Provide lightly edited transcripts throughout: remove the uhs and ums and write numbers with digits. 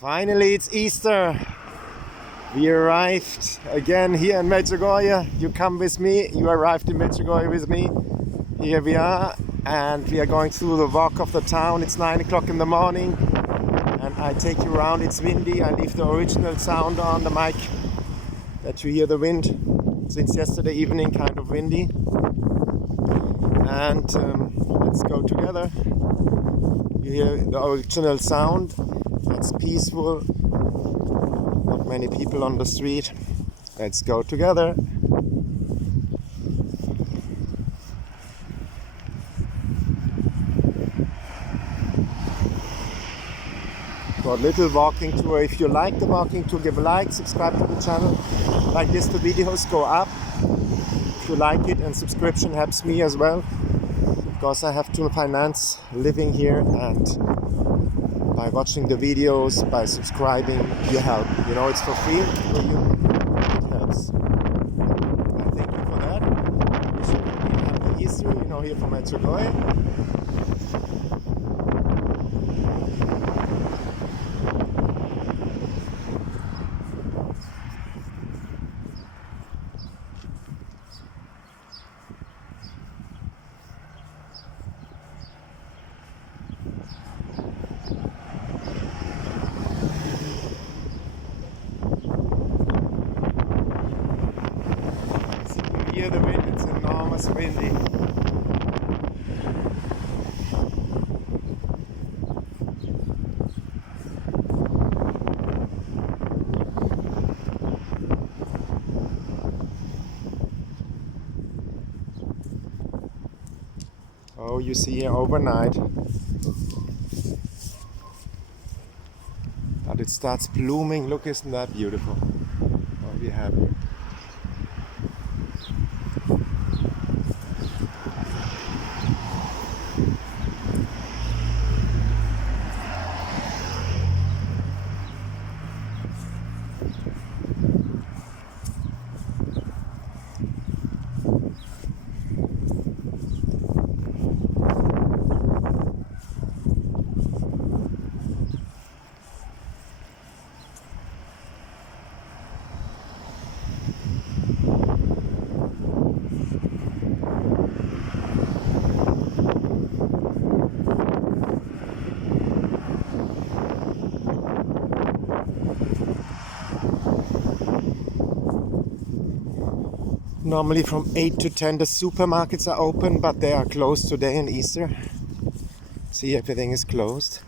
Finally, it's Easter. We arrived again here in Medjugorje. You come with me. You arrived in Medjugorje with me. Here we are, and we are going through the walk of the town. It's 9 o'clock in the morning, and I take you around. It's windy. I leave the original sound on the mic that you hear the wind. Since yesterday evening, kind of windy. And let's go together. You hear the original sound. It's peaceful. Not many people on the street. Let's go together. For a little walking tour. If you like the walking tour, give a like, subscribe to the channel. Like this, the videos go up. If you like it, and subscription helps me as well, because I have to finance living here, and by watching the videos, by subscribing, you help. You know, it's for free for you. It helps. I thank you for that. Wish you a happy Easter, you know, here from Medjugorje. Hear the wind, it's enormous windy. Oh, you see here overnight. But it starts blooming. Look, isn't that beautiful? What we have here. Normally from 8 to 10 the supermarkets are open, but they are closed today on Easter. See, everything is closed.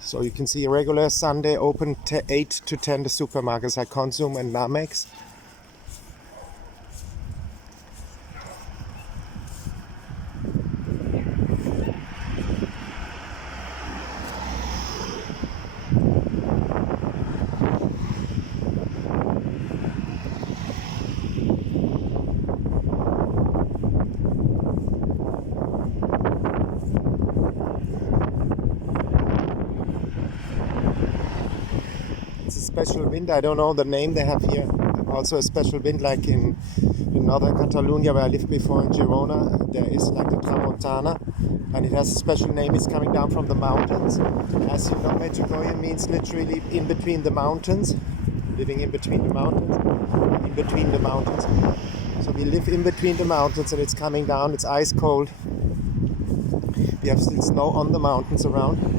So you can see a regular Sunday open 8 to 10 the supermarkets like Consum and Namex. It's a special wind, I don't know the name they have here. Also a special wind like in northern Catalonia where I lived before in Girona. There is like the Tramontana, and it has a special name. It's coming down from the mountains. As you know, Medjugorje means literally in between the mountains. Living in between the mountains. In between the mountains. So we live in between the mountains and it's coming down. It's ice cold. We have still snow on the mountains around.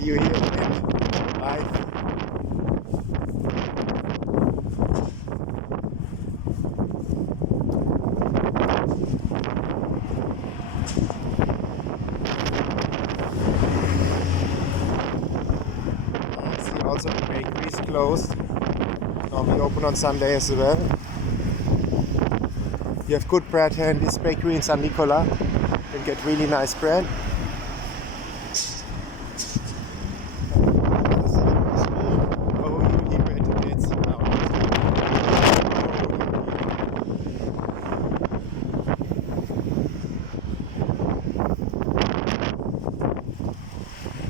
You hear wind? Live. Also the bakery is closed. Normally open on Sunday as well. You have good bread here in this bakery in San Nicola. You can get really nice bread. Oh, you hear it a bit.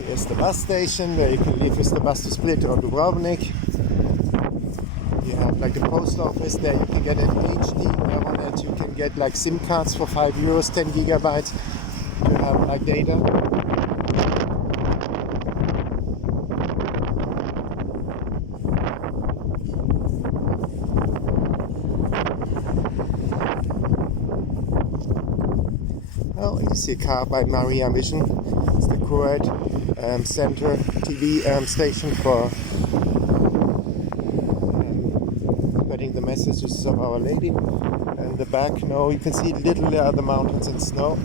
Here's the bus station where you can leave with the bus to Split or Dubrovnik. You have like the post office there, you can get an HD there on it, you can get like SIM cards for €5, 10 gigabytes to have like data. Oh, you see a car by Maria Vision. It's the Kuwait Center TV station for spreading the messages of Our Lady. And the back, no, you can see little the mountains and snow.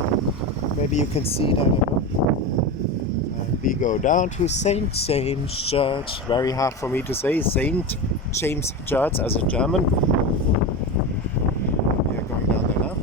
Maybe you can see it, I don't know. And we go down to St. James Church. Very hard for me to say, St. James Church as a German. We are going down there now.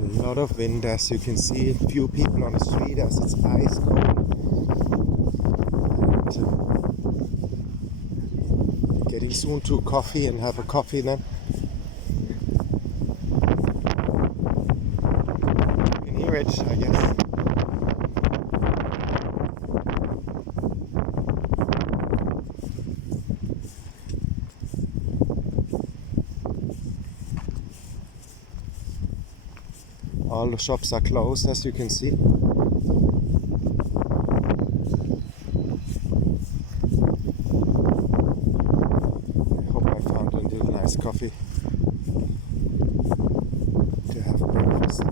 A lot of wind, as you can see. Few people on the street as it's ice cold. And, getting soon to coffee and have a coffee then. You can hear it, I guess. All the shops are closed, as you can see. I hope I found a little nice coffee to have breakfast.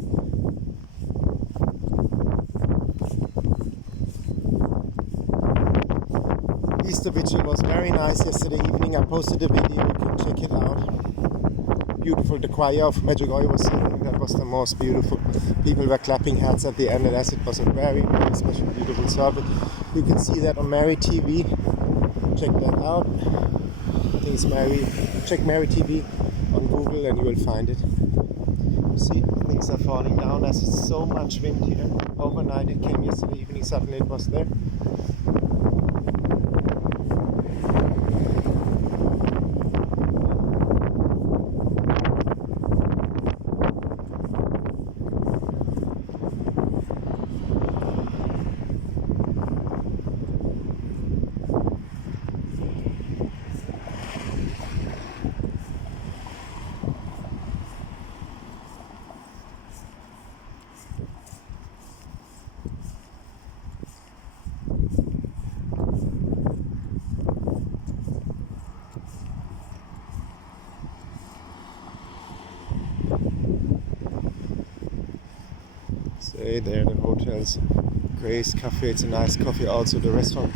Easter vigil was very nice yesterday evening. I posted a video, you can check it out. Beautiful, the choir of Medjugorje was singing. That was the most beautiful. People were clapping hands at the end, and as it was a very, very special, beautiful service. You can see that on Mary TV. Check that out. I think it's Mary. Check Mary TV on Google and you will find it. You see, things are falling down as it's so much wind here. Overnight it came yesterday evening, suddenly it was there. Say there, the hotel's Grace Cafe, it's a nice coffee. Also the restaurant,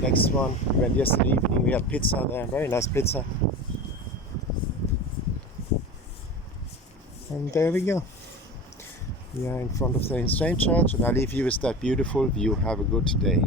next one, we went yesterday evening, we had pizza there, very nice pizza. And there we go. We are in front of the St. Church, and I leave you with that beautiful view. Have a good day.